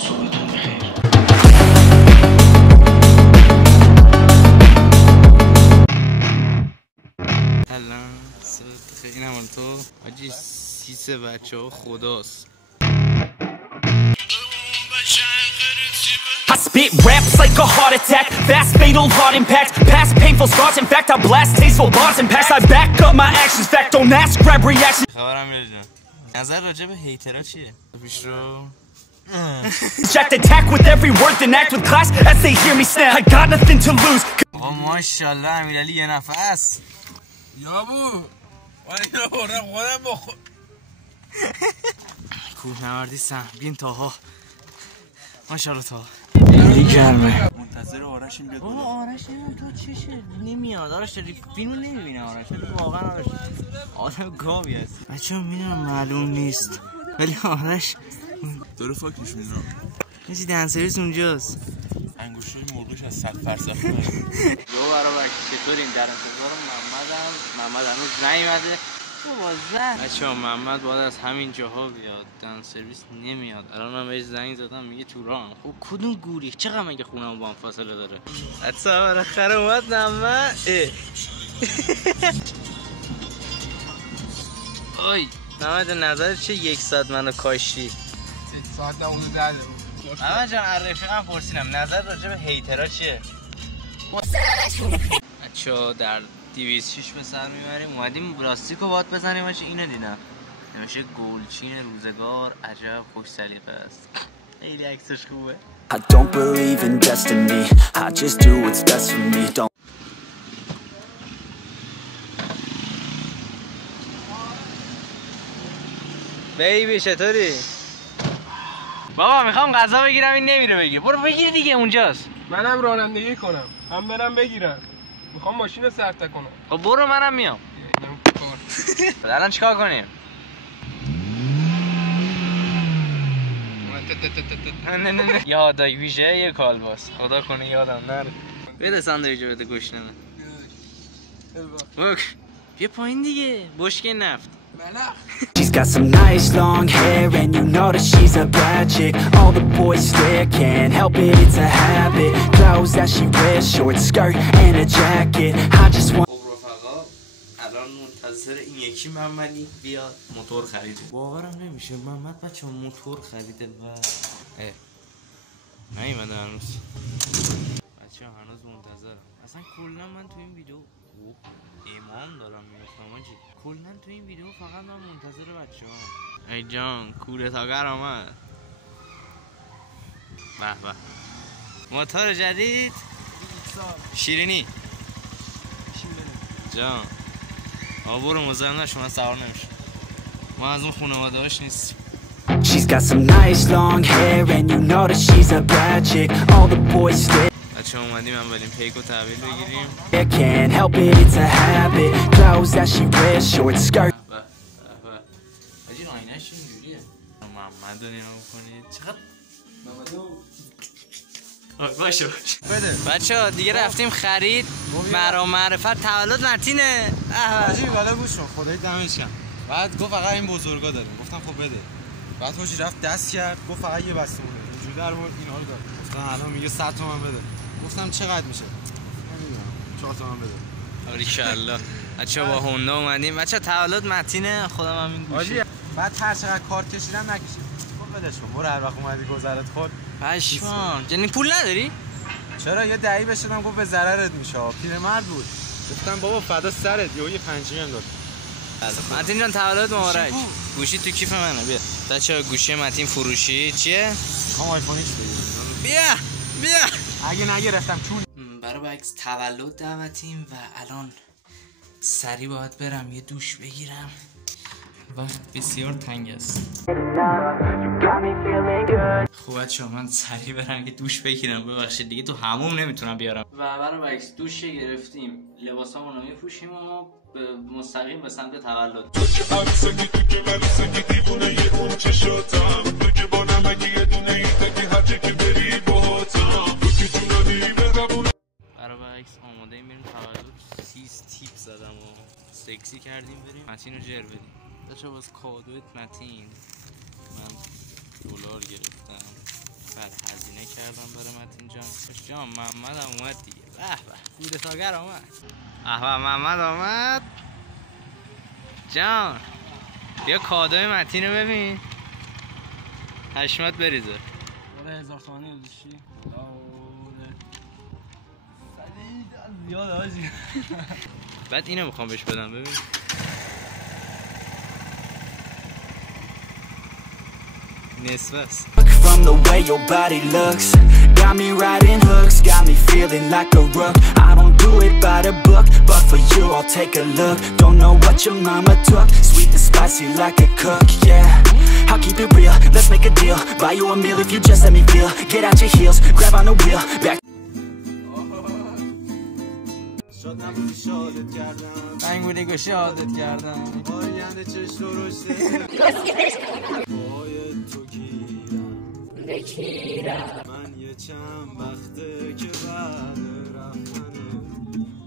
صبحتون بخیر. الان صبح خیلی نمال تو آجی سیس بچه ها خداست. I spit raps like a heart attack, fast fatal heart impact, past painful scars, in fact I blast tasteful bars and packs, I back up my actions, fact don't ask, grab reaction. خبرم میره جان نظر راجع به هیترها چیه؟ پیش رو Jacked attack with every word then act with class as they hear me snap, I got nothing to lose. آقا ماشالله امیرعلی یه نفس یابو ولی خودم بخور کوهنوردی سهمگین تاها ماشالله تاها خیلی گرمه. منتظر آرشیم بیاد. آرش تو چشه نمیاد. آرش داری فیلمو نمیبینه. آرش واقعا آرش آدم گاوی هست. بچه‌ها میدونم معلوم نیست ولی آرش داره فاکش میزنم. یه دن سرویس اونجاست. انگشتای مرغش از 100 فرسخ. یو برابر چطورین؟ در انتظار محمد هنوز نیومده. بچه‌ها محمد باید از همین جاها بیاد. دن سرویس نمیاد. الان من بهش زنگ زدم میگه تو راهم. خب کدوم گوری؟ چقدر مگه خونم با هم فاصله داره؟ بچه‌ها بالاخره اومد محمد. آی محمد نظر چه یک ساعت منو کاشتی؟ 1 ساعت اونو زده. محمد جان از رفیقم پرسیدم نظر راجع به هیترها چیه؟ بچه‌ها در 206 به سر میبریم. اومدیم پلاستیکو باد بزنیم. باشه اینو دیدم نمیشه گلچین روزگار عجب خوش سلیقه است. خیلی عکسش خوبه. I don't believe in destiny, I just do what's best for me. Don't بیبی چطوری؟ بابا میخوام غذا بگیرم این نمیره بگیر. برو بگیر دیگه اونجاست. منم رانندگی کنم هم برم بگیرم. میخوام ماشین رو سرته کنم. خب برو منم میام. الان چیکار کنیم؟ نه یادای ویژه یه کالباس خدا کنه یادم نره. بده ساندویچ بده گوشت بک بیا پایین دیگه بشکه نفت. She's got some nice long hair and you know that she's a bad chick. All the boys stare, can't help it, it's a habit. Clothes that she wears, short skirt and a jacket. I just want رفقا الان منتظر این یکی محمدی بیاد موتور خریده. باورم نمیشه محمد بچه موتور خریده و نیومده هنوز. بچه هنوز منتظرم. اصلا کلا من تو این ویدیو ایمان دارم میفتم آجی. کلا تو این ویدیو فقط من منتظر بچه هم. ای جان کورتاگر آمد. به به موتور جدید شیرینی جان. برو مزاحم نشو من سوار نمیشه. ما از اون خانواده هاش نیستیم. She's got some nice long hair and you know that she's a bad chick. All the boys stare. بچه اومدیم اولین پیکو تحویل بگیریم. I can't help it, it's a habit. Clothes that she wears, short skirt. آجی آینه‌اش اینجوریه. محمد رو نگاه کنید چقدر باشه بده. بچه ها دیگه رفتیم خرید. معرفت تولد متینه. آجی بالا گوش کن خدای دمش کن. بعد گفت فقط این بزرگا داریم. گفتم خب بده. بعد حاجی رفت دست کرد گفت فقط یه بسته مونه. اینجوری در مورد اینا رو داد. گفتم الان میگه 100 تومن بده. گفتم چقدر میشه؟ نمیدونم 4 تومن بده. باریکالله. بچه‌ها با هوندا اومدیم. بچه‌ها تولد متینه خودم هم این گوشی. بعد هر چقدر کارت کشیدم نکشید. خب ولش کن. برو هر وقت اومدی گذرت خورد. پشمام. یعنی پول نداری؟ چرا یه دعی بشدم گفت به ضررت میشه. پیرمرد بود. گفتم بابا فدا سرت. یهو یه 5 هم داد. متین جان تولد مبارک. گوشی تو کیف منه بیا. بچه‌ها گوشی متین فروشی چیه؟ میخوام آیفون ایکس بگیرم. بیا اگه نگرفتم چون برای بکس تولد دعوتیم و الان سریع باید برم یه دوش بگیرم. وقت بسیار تنگ است. خب بچه‌ها من سریع برم یه دوش بگیرم. ببخشید دیگه تو حموم نمیتونم بیارم. و برای بکس دوش گرفتیم. لباسامون رو میپوشیم و مستقیم به سمت تولد. برای عکس آماده میریم تولد. 30 تیپ زدم و سکسی کردیم بریم متین رو جر بدیم. بچه‌ها باز کادوت متین من دلار گرفتم کردم برای متین جان. خوش جان محمد هم اومد دیگه. به به کودتاگر اومد. احوال محمد آمد. جان بیا کادوی متین رو ببین. حشمت بریزه. آره 1000 تومانی گذاشتی؟ زیاد آجی. بعد اینو میخوام بهش بدم ببین. نصفه است. From the way your body looks, got me riding hooks, got me feeling like a rook. I don't do it by the book, but for you I'll take a look. Don't know what your mama took, sweet and spicy like a cook, yeah. I'll keep it real, let's make a deal. Buy you a meal if you just let me feel. Get out your heels, grab on the wheel, back. شاد نبودی شادت کردم رنگ بودی گو شادت کردم آینده چشم درشته پای تو گیرم من یه چند وقته که بعد رفتن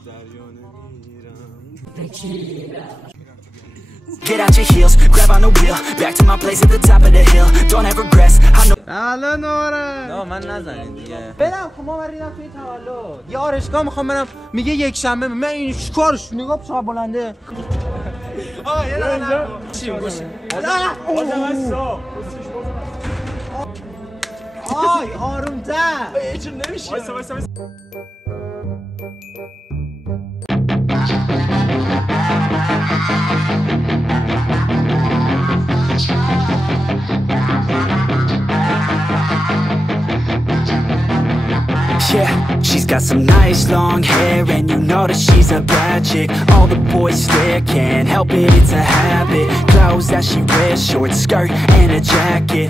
دریا نمیرم Get out your heels, grab on the wheel. Back to my place at the top of the hill. Don't have regrets, I know. الان نوره نه من نزنید دیگه. برم خب ما ریدم توی تولد یه آرشگاه میخوام برم میگه یک شنبه من این کارش نگاه چقدر بلنده آقا یه دقیقه چی گوش آی آرومتر چون نمیشه وایسا Yeah, she's got some nice long hair, and you know that she's a bad chick. All the boys stare, can't help it, it's a habit. Clothes that she wears, short skirt and a jacket.